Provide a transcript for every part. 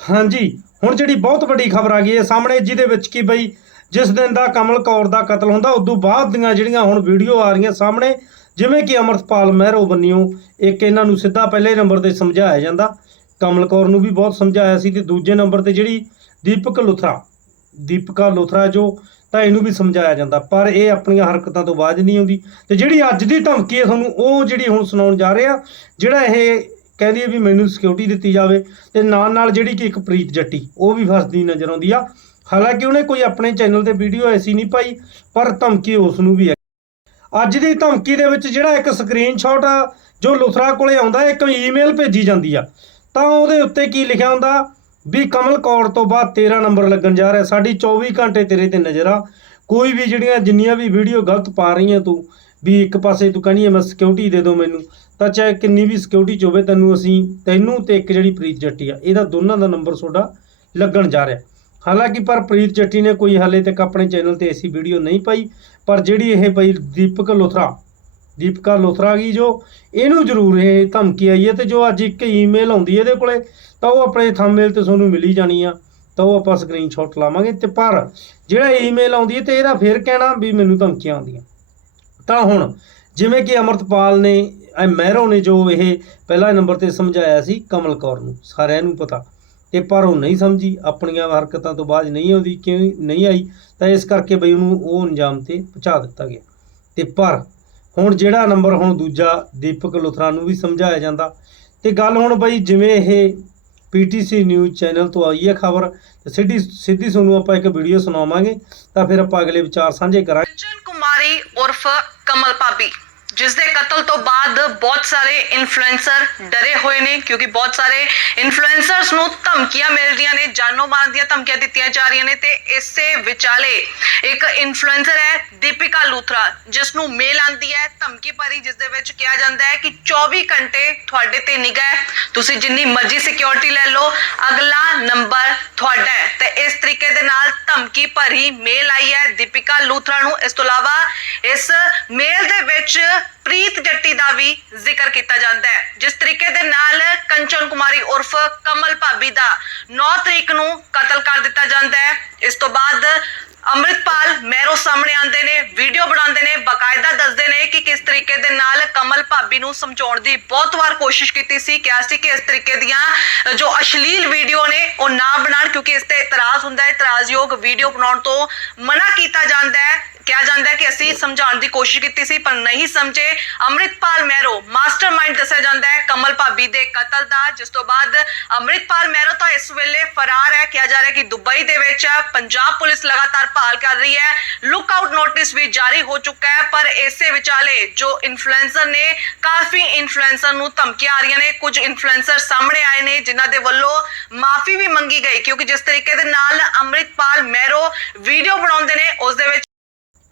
ਹਾਂਜੀ, ਹੁਣ ਜਿਹੜੀ ਬਹੁਤ ਵੱਡੀ ਖਬਰ ਆ ਗਈ ਹੈ ਸਾਹਮਣੇ ਜਿਹਦੇ ਵਿੱਚ ਕੀ ਬਈ ਜਿਸ ਦਿਨ ਦਾ ਕਮਲ ਕੌਰ ਦਾ ਕਤਲ ਹੁੰਦਾ, ਉਦੋਂ ਬਾਅਦ ਦੀਆਂ ਜਿਹੜੀਆਂ ਹੁਣ ਵੀਡੀਓ ਆ ਰਹੀਆਂ ਸਾਹਮਣੇ, ਜਿਵੇਂ ਕਿ ਅਮਰਤਪਾਲ ਮਹਿਰੋ ਬੰਨਿਓ, ਇੱਕ ਇਹਨਾਂ ਨੂੰ ਸਿੱਧਾ ਪਹਿਲੇ ਨੰਬਰ ਤੇ ਸਮਝਾਇਆ ਜਾਂਦਾ। ਕਮਲ ਕੌਰ ਨੂੰ ਵੀ ਬਹੁਤ ਸਮਝਾਇਆ ਸੀ ਤੇ ਦੂਜੇ ਨੰਬਰ ਤੇ ਜਿਹੜੀ ਦੀਪਕ ਲੁਥਰਾ, ਦੀਪਕਾ ਲੁਥਰਾ ਜੋ, ਤਾਂ ਇਹਨੂੰ ਵੀ ਸਮਝਾਇਆ ਜਾਂਦਾ। ਪਰ ਇਹ ਆਪਣੀਆਂ ਹਰਕਤਾਂ ਤੋਂ ਬਾਜ ਨਹੀਂ ਆਉਂਦੀ। ਤੇ ਜਿਹੜੀ ਅੱਜ ਦੀ ਧਮਕੀ ਹੈ ਤੁਹਾਨੂੰ, ਉਹ ਜਿਹੜੀ ਹੁਣ ਸੁਣਾਉਣ ਜਾ ਰਹੇ ਆ, ਜਿਹੜਾ ਇਹ ਕਹਿ ਹੈ ਵੀ ਮੈਨੂੰ ਸਿਕਿਉਰਿਟੀ ਦਿੱਤੀ ਜਾਵੇ ਤੇ ਨਾਲ ਨਾਲ ਜਿਹੜੀ ਕਿ ਇੱਕ ਪ੍ਰੀਤ ਜੱਟੀ, ਉਹ ਵੀ ਫਸਦੀ ਨਜ਼ਰ ਆਉਂਦੀ ਆ। ਹਾਲਾਂਕਿ ਉਹਨੇ ਕੋਈ ਆਪਣੇ ਚੈਨਲ ਤੇ ਵੀਡੀਓ ਐਸੀ ਨਹੀਂ ਪਾਈ, ਪਰ ਧਮਕੀ ਉਸ ਨੂੰ ਵੀ ਹੈ। ਅੱਜ ਦੀ ਧਮਕੀ ਦੇ ਵਿੱਚ ਜਿਹੜਾ ਇੱਕ ਸਕਰੀਨਸ਼ਾਟ ਜੋ ਲੁਥਰਾ ਕੋਲੇ ਆਉਂਦਾ, ਇੱਕ ਈਮੇਲ ਭੇਜੀ ਜਾਂਦੀ ਆ। ਤਾਂ ਉਹਦੇ ਉੱਤੇ ਕੀ ਲਿਖਿਆ ਹੁੰਦਾ? ਵੀ ਕਮਲ ਕੌਰ ਤੋਂ ਬਾਅਦ 13 ਨੰਬਰ ਲੱਗਣ ਜਾ ਰਿਹਾ, ਸਾਡੀ 24 ਘੰਟੇ ਤੇਰੇ ਤੇ ਨਜ਼ਰ ਆ। ਕੋਈ ਵੀ ਜਿਹੜੀਆਂ ਜਿੰਨੀਆਂ ਵੀ ਵੀਡੀਓ ਗਲਤ ਪਾ ਰਹੀਆਂ ਤੂੰ ਵੀ ਇੱਕ ਪਾਸੇ ਤੂੰ ਕਹਿੰਦੀ ਹੈ ਮੈਂ ਸਿਕਿਉਰਿਟੀ ਦੇ ਦਿਓ ਮੈਨੂੰ, ਤਾਂ ਚਾਹੇ ਕਿੰਨੀ ਵੀ ਸਿਕਿਉਰਿਟੀ ਚ ਹੋਵੇ, ਤੈਨੂੰ ਅਸੀਂ, ਤੈਨੂੰ ਤੇ ਇੱਕ ਜਿਹੜੀ ਪ੍ਰੀਤ ਜੱਟੀ ਆ, ਇਹਦਾ ਦੋਨਾਂ ਦਾ ਨੰਬਰ ਤੁਹਾਡਾ ਲੱਗਣ ਜਾ ਰਿਹਾ। ਹਾਲਾਂਕਿ ਪਰ ਪ੍ਰੀਤ ਜੱਟੀ ਨੇ ਕੋਈ ਹਾਲੇ ਤੱਕ ਆਪਣੇ ਚੈਨਲ ਤੇ ਐਸੀ ਵੀਡੀਓ ਨਹੀਂ ਪਾਈ, ਪਰ ਜਿਹੜੀ ਇਹ ਪਈ ਦੀਪਕ ਲੋਥਰਾ, ਦੀਪਕਾ ਲੋਥਰਾ ਗਈ ਜੋ, ਇਹਨੂੰ ਜ਼ਰੂਰ ਇਹ ਧਮਕੀ ਆਈ ਹੈ ਤੇ ਜੋ ਅੱਜ ਇੱਕ ਈਮੇਲ ਆਉਂਦੀ ਹੈ ਇਹਦੇ ਕੋਲੇ, ਤਾਂ ਉਹ ਆਪਣੇ ਥੰਬਨੇਲ ਤੇ ਤੁਹਾਨੂੰ ਮਿਲੀ ਜਾਣੀ ਆ, ਤਾਂ ਉਹ ਆਪਾਂ ਸਕਰੀਨਸ਼ਾਟ ਲਾਵਾਂਗੇ ਤੇ ਪਰ ਜਿਹੜਾ ਈਮੇਲ ਆਉਂਦੀ ਹੈ ਤੇ ਇਹਦਾ ਫੇਰ ਕਹਿਣਾ ਵੀ ਮੈਨੂੰ ਧਮਕੀਆਂ ਆਉਂਦੀਆਂ। ਤਾਂ ਹੁਣ ਜਿਵੇਂ ਕਿ ਅਮਰਤਪਾਲ ਨੇ ਮਹਿਰੋ ਨੇ ਜੋ ਇਹ ਪਹਿਲਾ ਨੰਬਰ ਤੇ ਸਮਝਾਇਆ ਸੀ ਕਮਲ ਕੌਰ ਨੂੰ, ਸਾਰਿਆਂ ਨੂੰ ਪਤਾ। ਤੇ ਪਰ ਉਹ ਨਹੀਂ ਸਮਝੀ, ਆਪਣੀਆਂ ਹਰਕਤਾਂ ਤੋਂ ਬਾਅਦ ਨਹੀਂ ਆਉਂਦੀ, ਕਿਉਂ ਨਹੀਂ ਆਈ, ਤਾਂ ਇਸ ਕਰਕੇ ਬਈ ਉਹਨੂੰ ਉਹ ਅੰਜਾਮ ਤੇ ਪਹੁੰਚਾ ਦਿੱਤਾ ਗਿਆ। ਤੇ ਪਰ ਹੁਣ ਜਿਹੜਾ ਨੰਬਰ ਹੁਣ ਦੂਜਾ ਦੀਪਕ ਲੁਥਰਾ ਨੂੰ ਵੀ ਸਮਝਾਇਆ ਜਾਂਦਾ। ਤੇ ਗੱਲ ਹੁਣ ਬਈ ਜਿਵੇਂ ਇਹ ਪੀਟੀਸੀ ਨਿਊਜ਼ ਚੈਨਲ ਤੋਂ ਆਈ ਹੈ ਖਬਰ, ਤੇ ਸਿੱਧੀ ਸਿੱਧੀ ਤੁਹਾਨੂੰ ਆਪਾਂ ਇੱਕ ਵੀਡੀਓ ਸੁਣਾਵਾਂਗੇ, ਤਾਂ ਫਿਰ ਆਪਾਂ ਅਗਲੇ ਵਿਚਾਰ ਸਾਂਝੇ ਕਰਾਂਗੇ। ਕੰਚਨ ਕੁਮਾਰੀ ਉਰਫ ਕਮਲ ਭਾਬੀ ਜਿਸ ਦੇ ਕਤਲ ਤੋਂ ਬਾਅਦ ਬਹੁਤ ਸਾਰੇ ਇਨਫਲੂਐਂਸਰ ਡਰੇ ਹੋਏ ਨੇ, ਕਿਉਂਕਿ ਬਹੁਤ ਸਾਰੇ ਇਨਫਲੂਐਂਸਰਸ ਨੂੰ ਧਮਕੀਆਂ ਮਿਲ ਰਹੀਆਂ ਨੇ, ਜਾਨੋਂ ਮਾਰਨ ਦੀਆਂ ਧਮਕੀਆਂ ਦਿੱਤੀਆਂ ਜਾ ਰਹੀਆਂ ਨੇ, ਤੇ ਇਸੇ ਵਿਚਾਲੇ ਇੱਕ ਇਨਫਲੂਐਂਸਰ ਹੈ ਦੀਪਿਕਾ ਲੂਥਰਾ ਜਿਸ ਨੂੰ ਮੇਲ ਆਂਦੀ ਹੈ ਧਮਕੀ ਭਰੀ ਜਿਸ ਦੇ ਵਿੱਚ ਕਿਹਾ ਜਾਂਦਾ ਹੈ ਕਿ 24 ਘੰਟੇ ਤੁਹਾਡੇ ਤੇ ਨਿਗਾਹ ਹੈ, ਤੁਸੀਂ ਜਿੰਨੀ ਮਰਜ਼ੀ ਸਿਕਿਉਰਿਟੀ ਲੈ ਲਓ, ਅਗਲਾ ਨੰਬਰ ਤੁਹਾਡਾ ਹੈ। ਤੇ ਇਸ ਤਰੀਕੇ ਦੇ ਨਾਲ ਧਮਕੀ ਭਰੀ ਮੇਲ ਆਈ ਹੈ ਦੀਪਿਕਾ ਲੂਥਰਾ ਨੂੰ। ਇਸ ਤੋਂ ਇਲਾਵਾ ਇਸ ਮੇਲ ਦੇ ਵਿੱਚ ਪ੍ਰੀਤ ਜੱਟੀ ਦਾ ਵੀ ਜ਼ਿਕਰ ਕੀਤਾ ਜਾਂਦਾ ਹੈ। ਜਿਸ ਤਰੀਕੇ ਦੇ ਨਾਲ ਕੰਚਨ ਕੁਮਾਰੀ ਉਰਫ ਕਮਲ ਭਾਬੀ ਦਾ 9 ਤਰੀਕ ਨੂੰ ਕਤਲ ਕਰ ਦਿੱਤਾ ਜਾਂਦਾ ਹੈ। ਇਸ ਤੋਂ ਬਾਅਦ ਅੰਮ੍ਰਿਤਪਾਲ ਮਹਿਰੋ ਸਾਹਮਣੇ ਆਉਂਦੇ ਨੇ, ਵੀਡੀਓ ਬਣਾਉਂਦੇ ਨੇ, ਬਕਾਇਦਾ ਦੱਸਦੇ ਨੇ ਕਿ ਕਿਸ ਤਰੀਕੇ ਦੇ ਨਾਲ ਕਮਲ ਭਾਬੀ ਨੂੰ ਸਮਝਾਉਣ ਦੀ ਬਹੁਤ ਵਾਰ ਕੋਸ਼ਿਸ਼ ਕੀਤੀ ਸੀ, ਕਿਹਾ ਸੀ ਕਿ ਇਸ ਤਰੀਕੇ ਦੀਆਂ ਜੋ ਅਸ਼ਲੀਲ ਵੀਡੀਓ ਨੇ ਉਹ ਨਾ ਬਣਾਉਣ ਕਿਉਂਕਿ ਇਸ ਤੇ ਇਤਰਾਜ਼ ਹੁੰਦਾ ਹੈ। ਇਤਰਾਜ਼ਯੋਗ ਵੀਡੀਓ ਬਣਾਉਣ ਤੋਂ ਮਨਾ ਕੀਤਾ ਜਾਂਦਾ ਹੈ ਕਿਹਾ ਜਾਂਦਾ ਹੈ ਕਿ ਅਸੀਂ ਸਮਝਾਉਣ ਦੀ ਕੋਸ਼ਿਸ਼ ਕੀਤੀ ਸੀ, ਪਰ ਨਹੀਂ ਸਮਝੇ। ਅੰਮ੍ਰਿਤਪਾਲ ਮਹਿਰੋ ਮਾਸਟਰਮਾਈਂਡ ਦੱਸਿਆ ਜਾਂਦਾ ਹੈ, ਕਮਲ ਭਾਬੀ ਦੇ ਕਤਲ ਦਾ, ਜਿਸ ਤੋਂ ਬਾਅਦ ਅੰਮ੍ਰਿਤਪਾਲ ਮਹਿਰੋ ਤਾਂ ਇਸ ਵੇਲੇ ਫਰਾਰ ਹੈ। ਕਿਹਾ ਜਾ ਰਿਹਾ ਕਿ ਦੁਬਈ ਦੇ ਵਿੱਚ ਪੰਜਾਬ ਪੁਲਿਸ ਲਗਾਤਾਰ ਭਾਲ ਕਰ ਰਹੀ ਹੈ। ਲੁੱਕ ਆਊਟ ਨੋਟਿਸ ਵੀ ਜਾਰੀ ਹੋ ਚੁੱਕਾ ਹੈ, ਪਰ ਇਸੇ ਵਿਚਾਲੇ ਜੋ ਇਨਫਲੂਐਂਸਰ ਨੇ, ਕਾਫੀ ਇਨਫਲੂਐਂਸਰ ਨੂੰ ਧਮਕੀਆਂ ਆ ਰਹੀਆਂ ਨੇ। ਕੁਝ ਇਨਫਲੂਐਂਸਰ ਸਾਹਮਣੇ ਆਏ ਨੇ, ਜਿਨ੍ਹਾਂ ਦੇ ਵੱਲੋਂ ਮਾਫੀ ਵੀ ਮੰਗੀ ਗਈ, ਕਿਉਂਕਿ ਜਿਸ ਤਰੀਕੇ ਦੇ ਨਾਲ ਅੰਮ੍ਰਿਤਪਾਲ ਮਹਿਰੋ ਵੀਡੀਓ ਬਣਾਉਂਦੇ ਨੇ, ਉਸ ਦੇ ਵਿੱਚ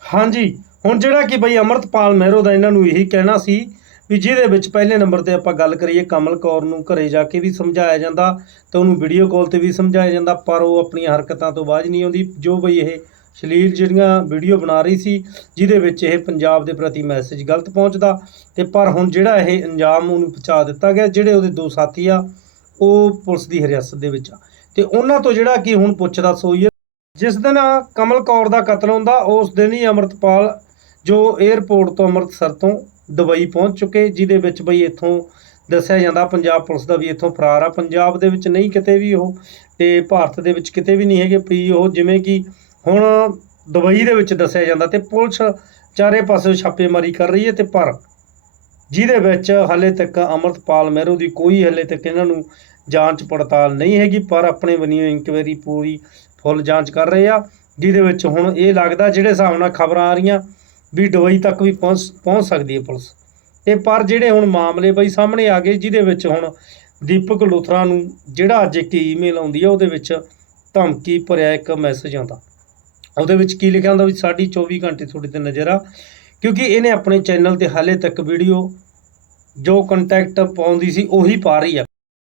ਹਾਂਜੀ, ਹੁਣ ਜਿਹੜਾ ਕਿ ਬਈ ਅਮਰਤਪਾਲ ਮਹਿਰੋ ਦਾ ਇਹਨਾਂ ਨੂੰ ਇਹੀ ਕਹਿਣਾ ਸੀ ਵੀ ਜਿਹਦੇ ਵਿੱਚ ਪਹਿਲੇ ਨੰਬਰ ਤੇ ਆਪਾਂ ਗੱਲ ਕਰੀਏ, ਕਮਲ ਕੌਰ ਨੂੰ ਘਰੇ ਜਾ ਕੇ ਵੀ ਸਮਝਾਇਆ ਜਾਂਦਾ ਤੇ ਉਹਨੂੰ ਵੀਡੀਓ ਕਾਲ ਤੇ ਵੀ ਸਮਝਾਇਆ ਜਾਂਦਾ, ਪਰ ਉਹ ਆਪਣੀਆਂ ਹਰਕਤਾਂ ਤੋਂ ਬਾਜ ਨਹੀਂ ਆਉਂਦੀ। ਜੋ ਬਈ ਇਹ ਸ਼ਲੀਲ ਜਿਹੜੀਆਂ ਵੀਡੀਓ ਬਣਾ ਰਹੀ ਸੀ, ਜਿਹਦੇ ਵਿੱਚ ਇਹ ਪੰਜਾਬ ਦੇ ਪ੍ਰਤੀ ਮੈਸੇਜ ਗਲਤ ਪਹੁੰਚਦਾ ਤੇ ਪਰ ਹੁਣ ਜਿਹੜਾ ਇਹ ਅੰਜਾਮ ਉਹਨੂੰ ਪਹੁੰਚਾ ਦਿੱਤਾ ਗਿਆ, ਜਿਹੜੇ ਉਹਦੇ ਦੋ ਸਾਥੀ ਆ, ਉਹ ਪੁਲਿਸ ਦੀ ਹਿਰਾਸਤ ਦੇ ਵਿੱਚ ਆ। ਤੇ ਉਹਨਾਂ ਤੋਂ ਜਿਹੜਾ ਕਿ ਹੁਣ ਪੁੱਛਦਾ ਸੋਈਏ ਜਿਸ ਦਿਨ ਕਮਲ ਕੌਰ ਦਾ ਕਤਲ ਹੁੰਦਾ, ਉਸ ਦਿਨ ਹੀ ਅਮਰਤਪਾਲ ਜੋ 에ਅਰਪੋਰਟ ਤੋਂ ਅੰਮ੍ਰਿਤਸਰ ਤੋਂ ਦੁਬਈ ਪਹੁੰਚ ਚੁੱਕੇ, ਜਿਹਦੇ ਵਿੱਚ ਬਈ ਇੱਥੋਂ ਦੱਸਿਆ ਜਾਂਦਾ ਪੰਜਾਬ ਪੁਲਿਸ ਦਾ ਵੀ ਇੱਥੋਂ ਫਰਾਰ ਆ। ਪੰਜਾਬ ਦੇ ਵਿੱਚ ਨਹੀਂ ਕਿਤੇ ਵੀ ਉਹ, ਤੇ ਭਾਰਤ ਦੇ ਵਿੱਚ ਕਿਤੇ ਵੀ ਨਹੀਂ ਹੈਗੇ ਪਈ ਉਹ ਜਿਵੇਂ ਕਿ ਹੁਣ ਦੁਬਈ ਦੇ ਵਿੱਚ ਦੱਸਿਆ ਜਾਂਦਾ ਤੇ ਪੁਲਿਸ ਚਾਰੇ ਪਾਸੇ ਛਾਪੇਮਾਰੀ ਕਰ ਰਹੀ ਹੈ ਤੇ ਪਰ ਜਿਹਦੇ ਵਿੱਚ ਹਾਲੇ ਤੱਕ ਅਮਰਤਪਾਲ ਮਹਿਰੂ ਦੀ ਕੋਈ ਹਾਲੇ ਤੱਕ ਇਹਨਾਂ ਨੂੰ ਜਾਂਚ ਪੜਤਾਲ ਨਹੀਂ ਹੈਗੀ, ਪਰ ਆਪਣੇ ਬਣੀਓ ਇਨਕੁਆਇਰੀ ਪੂਰੀ ਫੁੱਲ ਜਾਂਚ ਕਰ ਰਹੇ ਆ, ਜਿਹਦੇ ਵਿੱਚ ਹੁਣ ਇਹ ਲੱਗਦਾ ਜਿਹੜੇ ਹਿਸਾਬ ਨਾਲ ਖਬਰਾਂ ਆ ਰਹੀਆਂ ਵੀ ਦੁਬਈ ਤੱਕ ਵੀ ਪਹੁੰਚ ਪਹੁੰਚ ਸਕਦੀ ਹੈ ਪੁਲਿਸ। ਤੇ ਪਰ ਜਿਹੜੇ ਹੁਣ ਮਾਮਲੇ ਬਈ ਸਾਹਮਣੇ ਆ ਗਏ, ਜਿਹਦੇ ਵਿੱਚ ਹੁਣ ਦੀਪਕ ਲੁਥਰਾ ਨੂੰ ਜਿਹੜਾ ਅੱਜ ਇੱਕ ਈਮੇਲ ਆਉਂਦੀ ਹੈ ਉਹਦੇ ਵਿੱਚ ਧਮਕੀ ਭਰਿਆ ਇੱਕ ਮੈਸੇਜ ਆਉਂਦਾ। ਉਹਦੇ ਵਿੱਚ ਕੀ ਲਿਖਿਆ ਹੁੰਦਾ ਵੀ ਸਾਡੀ 24 ਘੰਟੇ ਤੁਹਾਡੇ ਤੇ ਨਜ਼ਰ ਆ, ਕਿਉਂਕਿ ਇਹਨੇ ਆਪਣੇ ਚੈਨਲ ਤੇ ਹਾਲੇ ਤੱਕ ਵੀਡੀਓ ਜੋ ਕੰਟੈਕਟ ਪਾਉਂਦੀ ਸੀ, ਉਹੀ ਪਾ ਰਹੀ ਆ।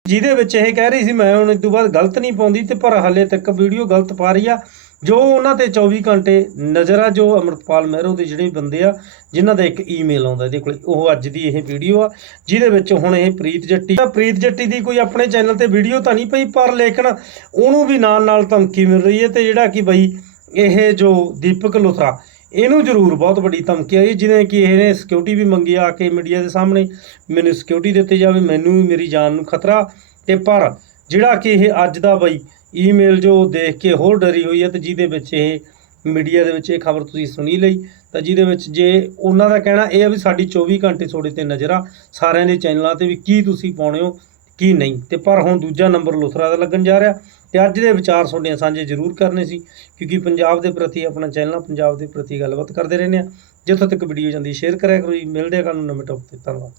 ਜਿਹਦੇ ਵਿੱਚ ਇਹ ਕਹਿ ਰਹੀ ਸੀ, ਮੈਂ ਹੁਣ ਇਸ ਤੋਂ ਬਾਅਦ ਗਲਤ ਨਹੀਂ ਪਾਉਂਦੀ ਤੇ ਪਰ ਹਾਲੇ ਤੱਕ ਵੀਡੀਓ ਗਲਤ ਪਾ ਰਹੀ ਆ। ਜੋ ਉਹਨਾਂ ਤੇ 24 ਘੰਟੇ ਨਜ਼ਰ ਆ, ਜੋ ਅਮਰਤਪਾਲ ਮਹਿਰੋ ਦੇ ਜਿਹੜੇ ਬੰਦੇ ਆ, ਜਿਨ੍ਹਾਂ ਦਾ ਇੱਕ ਈਮੇਲ ਆਉਂਦਾ ਇਹਦੇ ਕੋਲ, ਉਹ ਅੱਜ ਦੀ ਇਹ ਵੀਡੀਓ ਆ, ਜਿਹਦੇ ਵਿੱਚ ਹੁਣ ਇਹ ਪ੍ਰੀਤ ਜੱਟੀ, ਤਾਂ ਪ੍ਰੀਤ ਜੱਟੀ ਦੀ ਕੋਈ ਆਪਣੇ ਚੈਨਲ ਤੇ ਵੀਡੀਓ ਤਾਂ ਨਹੀਂ ਪਈ, ਪਰ ਲੇਕਿਨ ਉਹਨੂੰ ਵੀ ਨਾਲ ਨਾਲ ਧਮਕੀ ਮਿਲ ਰਹੀ ਹੈ ਤੇ ਜਿਹੜਾ ਕਿ ਬਈ ਇਹ ਜੋ ਦੀਪਕ ਲੁਥਰਾ ਇਹਨੂੰ ਜ਼ਰੂਰ ਬਹੁਤ ਵੱਡੀ ਧਮਕੀ ਆਈ ਜਿਵੇਂ ਕਿ ਇਹਨੇ ਸਿਕਿਉਰਿਟੀ ਵੀ ਮੰਗੀ ਆ ਕੇ ਮੀਡੀਆ ਦੇ ਸਾਹਮਣੇ। ਮੈਨੂੰ ਸਿਕਿਉਰਿਟੀ ਦਿੱਤੀ ਜਾਵੇ, ਮੈਨੂੰ ਵੀ ਮੇਰੀ ਜਾਨ ਨੂੰ ਖਤਰਾ। ਤੇ ਪਰ ਜਿਹੜਾ ਕਿ ਇਹ ਅੱਜ ਦਾ ਬਈ ਈਮੇਲ ਜੋ ਦੇਖ ਕੇ ਹੋਰ ਡਰੀ ਹੋਈ ਹੈ ਤੇ ਜਿਹਦੇ ਵਿੱਚ ਇਹ ਮੀਡੀਆ ਦੇ ਵਿੱਚ ਇਹ ਖਬਰ ਤੁਸੀਂ ਸੁਣੀ ਲਈ, ਤਾਂ ਜਿਹਦੇ ਵਿੱਚ ਜੇ ਉਹਨਾਂ ਦਾ ਕਹਿਣਾ ਇਹ ਆ ਵੀ ਸਾਡੀ 24 ਘੰਟੇ ਤੁਹਾਡੇ ਤੇ ਨਜ਼ਰ ਆ, ਸਾਰਿਆਂ ਦੇ ਚੈਨਲਾਂ ਤੇ ਵੀ ਕੀ ਤੁਸੀਂ ਪਾਉਣੇ ਹੋ ਕੀ ਨਹੀਂ? ਤੇ ਪਰ ਹੁਣ ਦੂਜਾ ਨੰਬਰ ਲੁਥਰਾ ਦਾ ਲੱਗਣ ਜਾ ਰਿਹਾ ਤੇ ਅੱਜ ਦੇ ਵਿਚਾਰ ਤੁਹਾਡੇ ਸਾਂਝੇ ਜ਼ਰੂਰ ਕਰਨੇ ਸੀ, ਕਿਉਂਕਿ ਪੰਜਾਬ ਦੇ ਪ੍ਰਤੀ ਆਪਣਾ ਚੈਨਲ ਪੰਜਾਬ ਦੇ ਪ੍ਰਤੀ ਗੱਲਬਾਤ ਕਰਦੇ ਰਹਿੰਦੇ ਆ। ਜਿੱਥੋਂ ਤੱਕ ਵੀਡੀਓ ਜਾਂਦੀ ਸ਼ੇਅਰ ਕਰਿਆ ਕਰੋ ਜੀ। ਮਿਲਦੇ ਆ ਕੱਲ੍ਹ ਨੂੰ ਨਵੇਂ ਟੌਪਿਕ ਤੇ। ਧੰਨਵਾਦ।